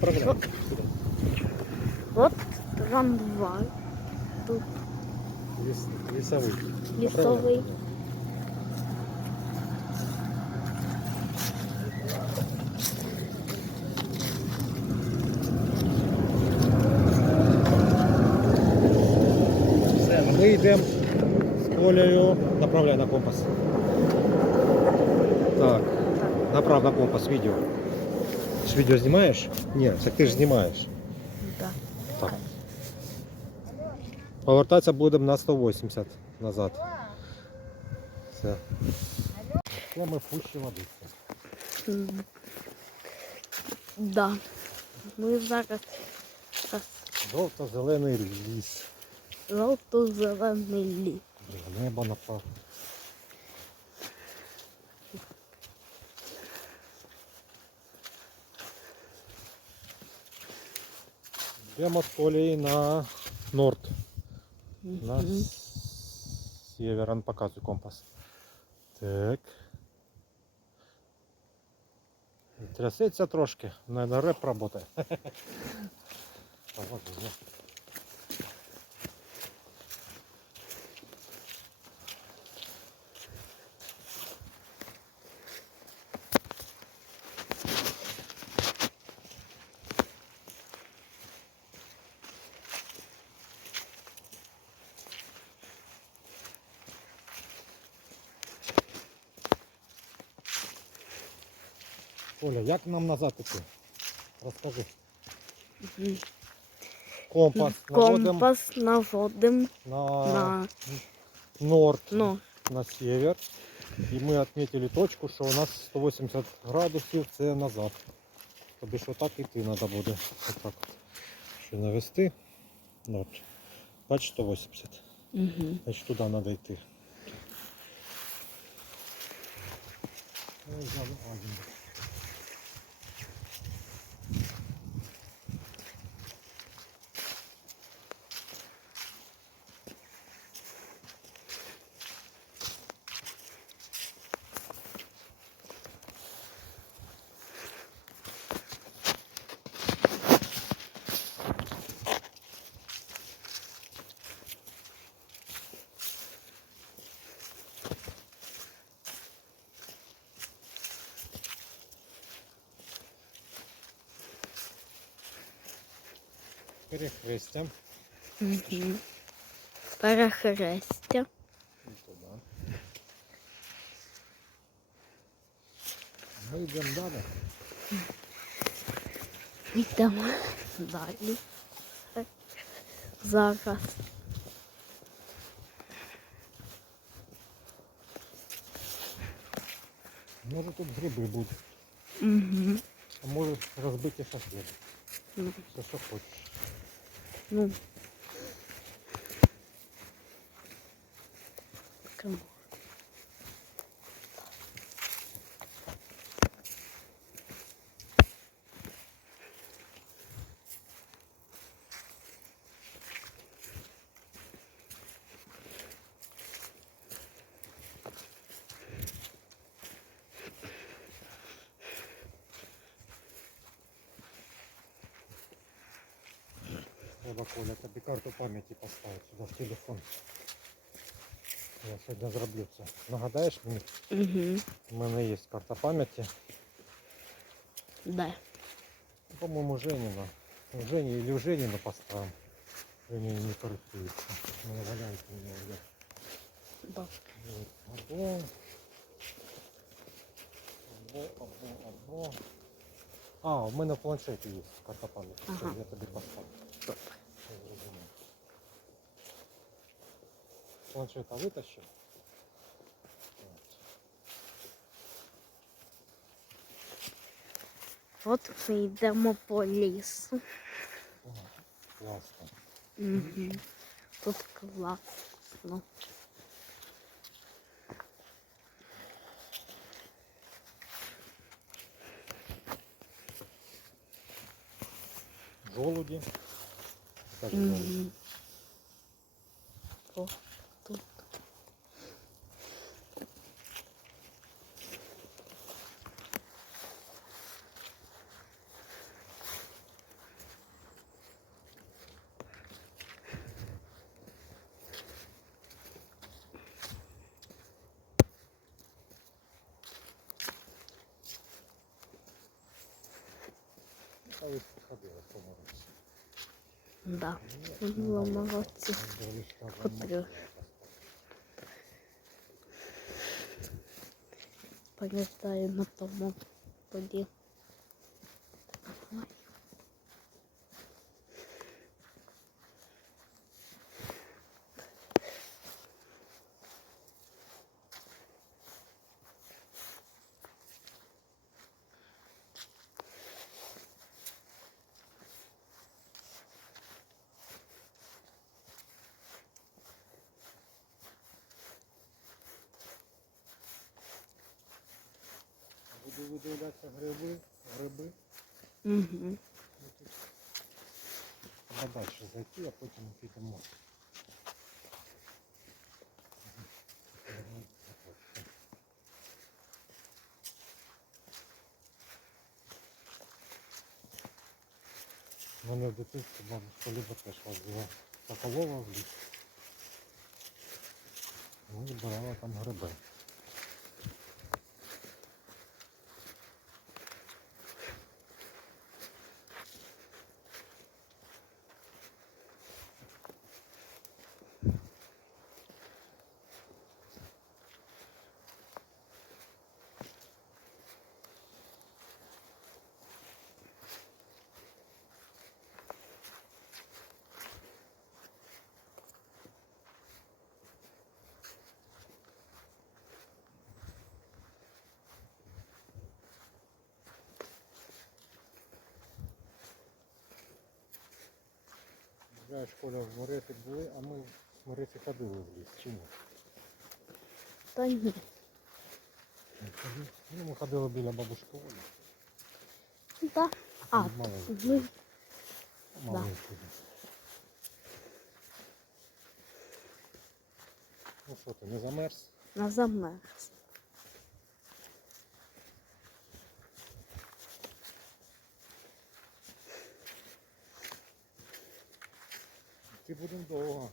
Направляй. Вот трамвай. Тут Лес, лесовый. лісовий. Все, ми йдемо з Колею. Направляй на компас. Так, направ на компас відео. Ти ж відео знімаєш? Ні, так ти ж знімаєш. Да. Так. Повертатися будемо на 180 назад. Все. Це ми пущі води. М. Да. Ми зараз зараз Жовто-зелений ліс. жовто-зелений ліс. Небо напав. Йдемо з колії на норд. На Мгм. север, он показує компас. Так. Трясеться трошки, на реп працює. Оля, як нам назад іти? Розкажи. Мгм. Компас наводимо Компас наводим на на норд, ну, на север. І ми відмітили точку, що у нас 180 градусів це назад. Тобі що так іти треба буде. Отак от. Ще навести. Норд. Бач 180. угу. Значить туди треба йти. Ой, залазимо. Перехрестя. Угу. Перехрестя. І туди. Ми йдемо далі. Йдемо далі. Зараз. Може тут гриби будуть. Угу. А може розбиті шашлик. Ну, Все, що хочеш. ну. Кому? Треба, Коля, тобі карту пам'яті поставити сюди в телефон. Я сьогодні зроблю це. Нагадаєш мені? Угу. У мене є карта пам'яті. Да. По-моєму, Женіна. У Жені или у Женіна поставимо. Женя не користується. У мене валяється у нього. є. Да. От, Або... Або, або, або... А, у мене в планшеті є карта пам'яті. Все, Ага. Я тобі поставлю. Планшета витащив. От. От ми йдемо по лісу. Ага, Класно. Угу. Тут класно. Жолуді. Скажи, жолуді. Угу. колись ходила в тому році. Да. Ну, В минулому ну, році ну, дивлюсь, там ходила. замок. Пам'ятаю на тому тоді. Буду видивлятися гриби, гриби. Угу. Ну, тут Треба далі зайти, а потім підемо. Мгм. У мене в дитинстві бабушка Люба теж возила Соколова в ліс. Ну, і збирала там гриби. Знаєш, Коля, в Мореці були, а ми в Мореці ходили в ліс. Ні? Та ні. Ну, ми ходили біля бабушки Олі. Да. А, маленький. ми Маленький. Ну що ти, не замерз? на замерз. Ти будемо довго.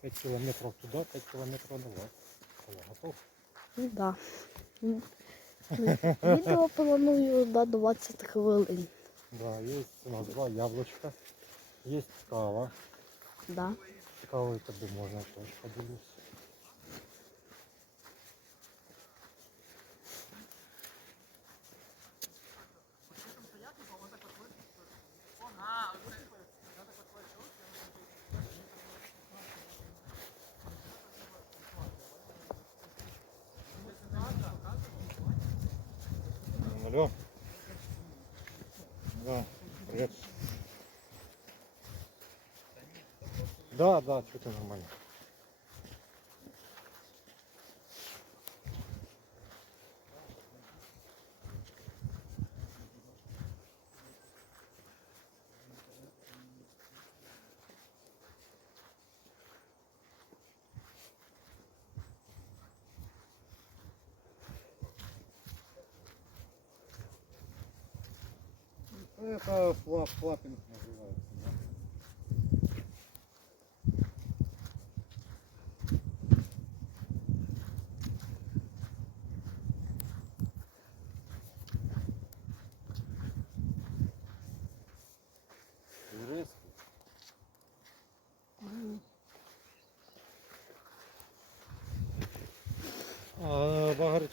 5 кілометрів туди, 5 кілометрів назад. Коля, готов? Ну да. М. Відео планую на 20 хвилин. Да, є у нас два яблучка, є кава. Да. Кавою тобі можна теж поділюсь. Что-то нормально. Это флап, флаппинг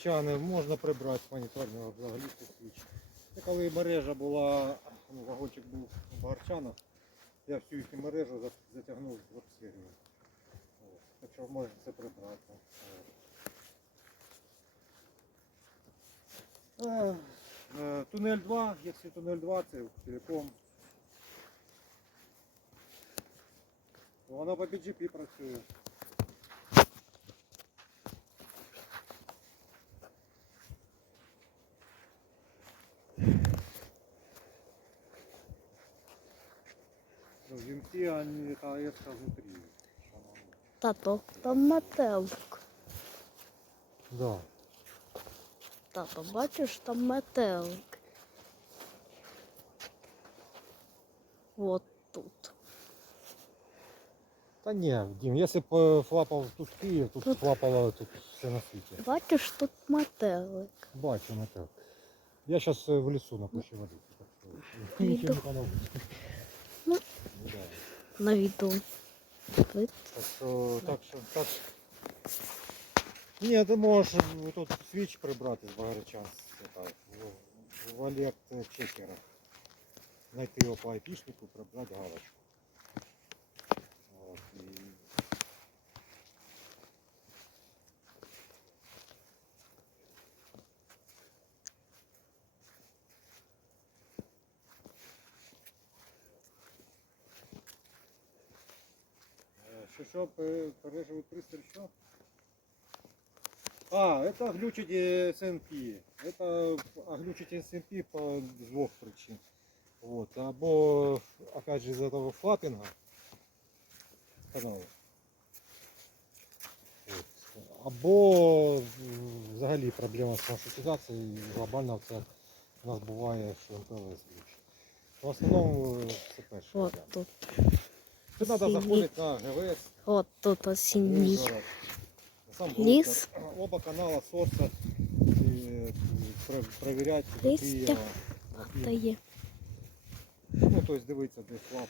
А можна прибрати з моніторного взагалі свіч. Коли мережа була, ну, вагончик був у багарчанах, я всю їхню мережу затягнув в. От. Так що можна це прибрати. От. Е, е, Тунель 2, якщо тунель 2, це телеком. Воно по PGP працює. Ну, Винты, они, это АЭС внутри. Тато, там метелик. Да. Тато, бачиш, там метелик. Вот тут. Та ні, Дім, якщо б е, флапав тут Київ, тут, Тут- флапало тут все на світі. Бачиш, тут метелик. Бачу на так. Я зараз в лісу напущу води. Так що нічого не поновлю. На відео. Так що, так що, так. Ні, ти можеш тут свіч прибрати з багарича. В, Олег чекера. Найти його по айпішнику, прибрати галочку. Що, що, пе- переживуть пристрій, що? А, это глючить SMP. Это оглючить SMP по двух причин. Вот. Або, опять же, из-за этого флаппинга каналу. От. Або м, взагалі проблема з маршрутизацією. Глобально це у нас буває, що МПЛС глючить. В основному е, це перше. От варіант. тут. Тут треба Синій. заходити на ГВС. От тут осінній. Ужгород. Сам Ліс. Ужгород. Оба канала сорса проверять Листя. какие, Та є. ну, то есть дивитися, де флап.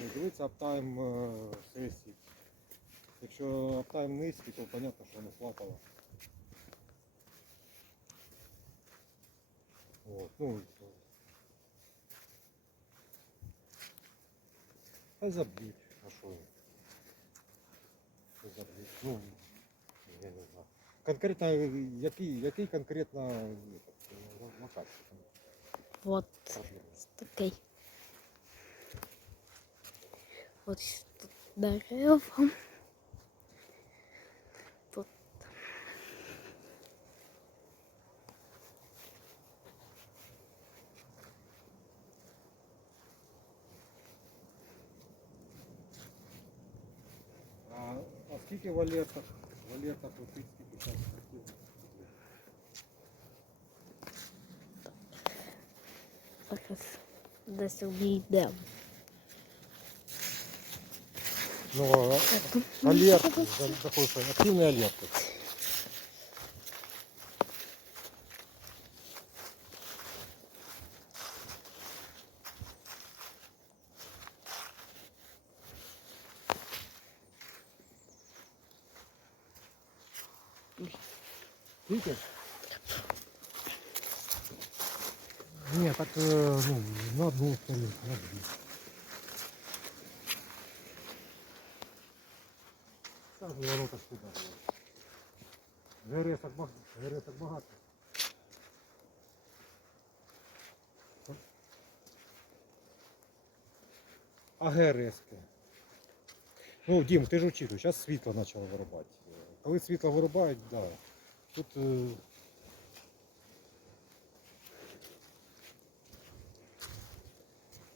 Е, Дивитися аптайм е, сесії. Якщо аптайм низький, то понятно, що не флапало. От, ну, Хай заб'ють, Ну, я не знаю. Конкретно, е, який, який конкретно локація там От проблема? такий. Ось тут дерева. Тут А, а скільки в алертах? В алертах летить скільки час зараз десь обійдемо. Ну, а- алерт, за- такой что, активный алерт. Видите? Не, так э, ну, на одну сторону, на две. Так, ворота сюди. ГРС так багато. А ГРС? -ки? Ну, Дім, ти ж учитуй, зараз світло почало вирубати Коли світло вирубають, да. Тут е,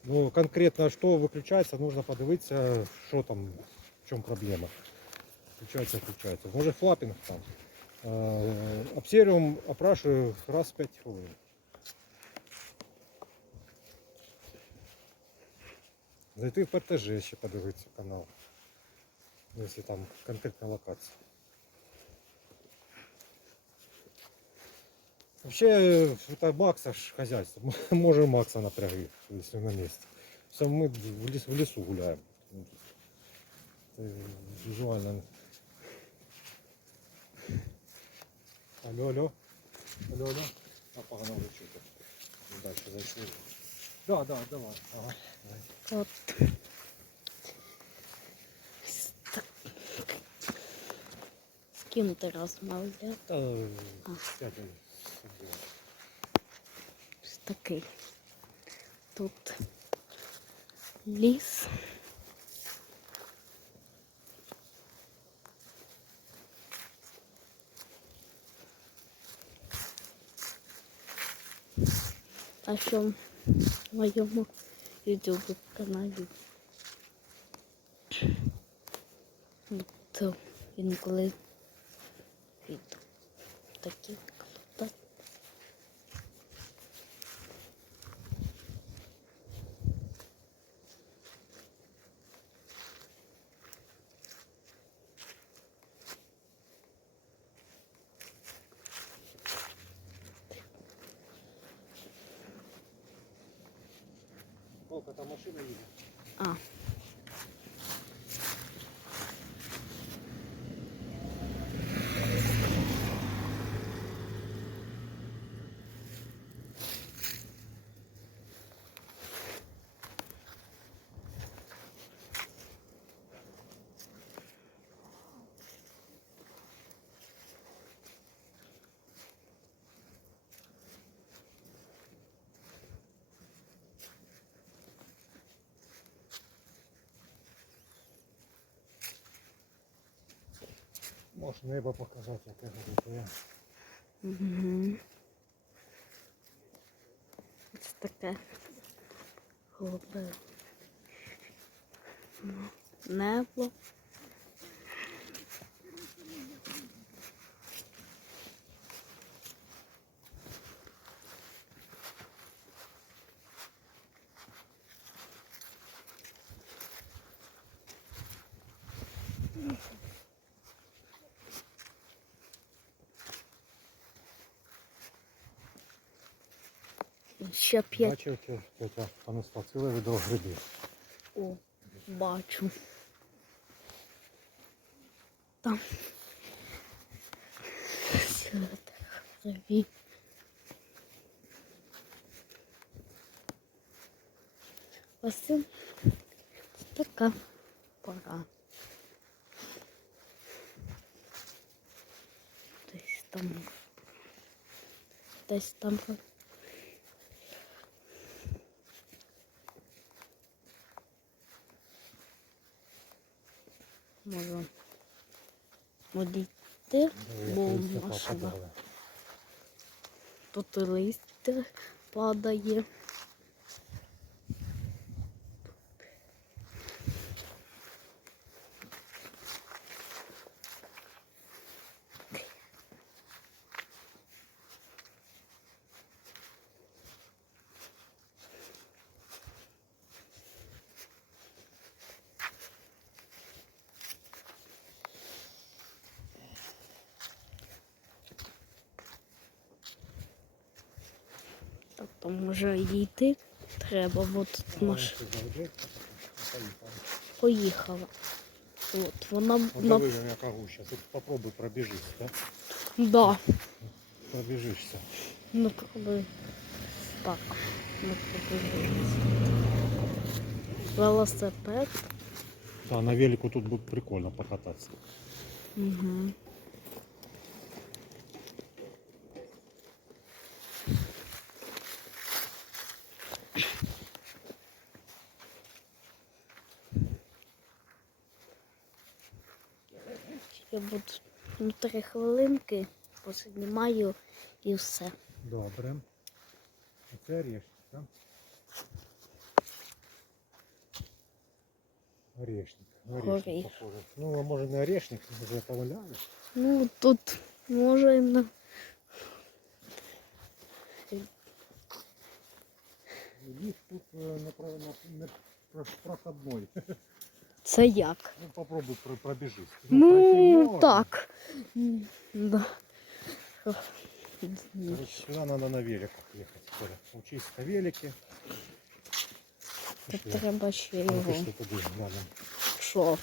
Ну, конкретно, что выключается, нужно подивитися, що там, в чому проблема. Включається, включається. Може флапінг там. Е, Обсеріум опрашую раз в 5 хвилин. Зайти в ПТЖ ще подивитися канал. Якщо там конкретна локація. Вообще, это Макса ж хозяйство. Може Макса напрягли, если на месте. Все, мы в, лес, в лесу гуляем. Це Визуально. Алло, алло. Алло, алло. А погнал ви чути. Дальше зайшли. Да, да, давай. Ага. давай. От. Ось так. З ким ти розмовляв? Та, А п'ять, сиділо. Ось такий. Тут ліс. А що в моєму YouTube каналі? От інколи від такі Сколько там машина їде? А. Можеш небо показати, яке голубе. Угу. Ось таке голубе. Ну, Небо. Ще п'ять. Бачив, тя- тетя понесла ціле відро грибів. О, бачу. Там. Грибів. Ось це така пора. Десь там. Десь там. Листя машина. Тут листя падає. Тобто може йти треба, бо тут Давай, маш... ти заведи. Поїхали. поїхала. От вона б Ну, на диви, яка гуща. Ти попробуй пробіжись, так? да. Пробіжишся. Ну пробуй. Так. Ну пробуй. Велосипед. Да, на велику тут буде прикольно покататися. Угу. Я буду ну, три хвилинки, познімаю і все. Добре. Це орешник, так? Орешник. Орешник Горіх. похоже. Ну, а може не орешник, вже поваляли. Ну, тут може і на Ліфт тут е, не, про- не, не про- проходной. це як? Ну, попробуй про- пробіжись. Ну, так. М, Да. Короче, сюда надо на великах ехать. Коля. Учись на велике. Пішли. треба ще Ну, його. пішли туди, глянемо. Що?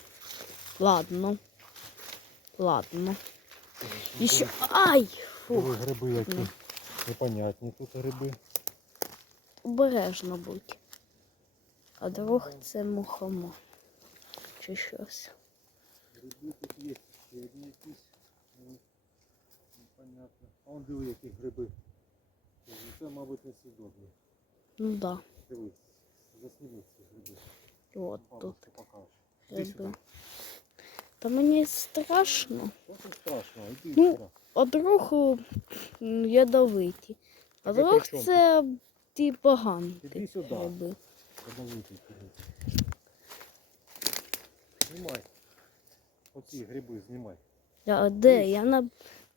Ладно. Ладно. Ну, І ще. Ай! Фух, гриби які. Ну. Непонятні тут гриби. обережно будь. А друг це мухомо. Чи щось. Гриби тут є ще одні якісь. Ну, Непонятно. А он диви, які гриби. Ну, Це, мабуть, не съедобні. Ну да. Дивись, засніми ці гриби. От тут гриби. Та мені страшно. Що тут страшного? Іди Ну, сюди. А друг ядовиті. А друг це ті погані. Іди сюди. гриби. Знімай. Оці гриби знімай. Я, де? Я на.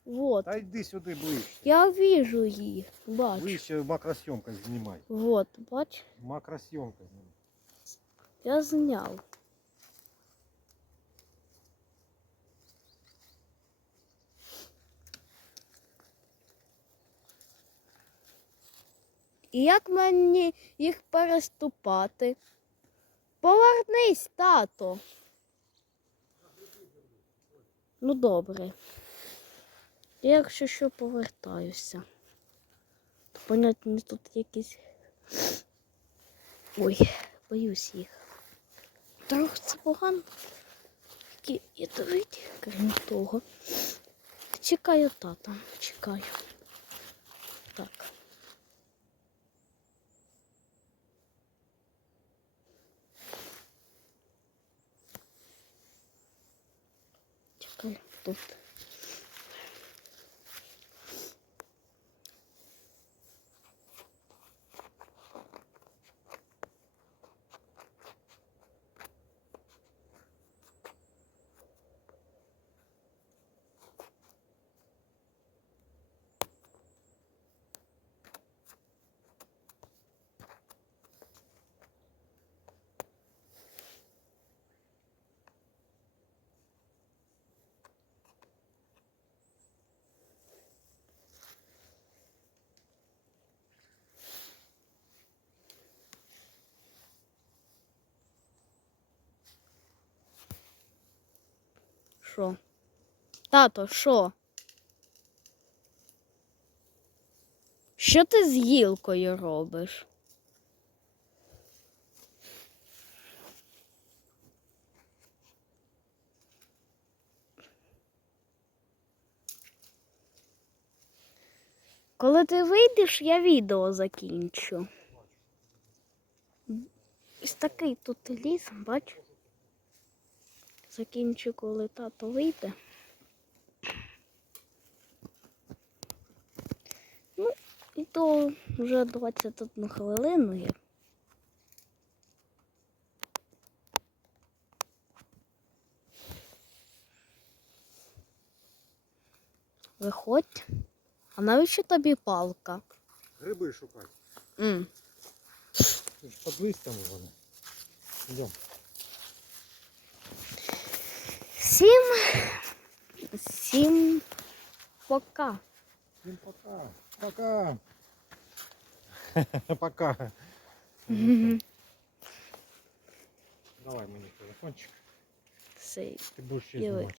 Вот. Та йди сюди ближче. Я вижу її. Бачу. Ближче макросйомка знімай. Вот, бач, Макросйомка знімай. я зняв. І як мені їх переступати? Повернись, тато. Ну добре. Я якщо що повертаюся. То понятно, тут якісь. Ой, боюсь їх. Трохи це погано. Які ядовиті, крім того. Чекаю тата, чекаю. Так. Чекаю тут. Що? Тато, що? Що ти з гілкою робиш? Коли ти вийдеш, я відео закінчу. Ось такий тут ліс, бач? Закінчу, коли тато вийде. Ну, і то вже 21 хвилину є. Виходь. А навіщо тобі палка? Гриби шукати. Ж під листями вони. Йдемо. Всім. Всім пока. Всім пока. Пока. Пока. Мгм. Давай мені телефончик. Все. Ти будеш ще Диви. знімати.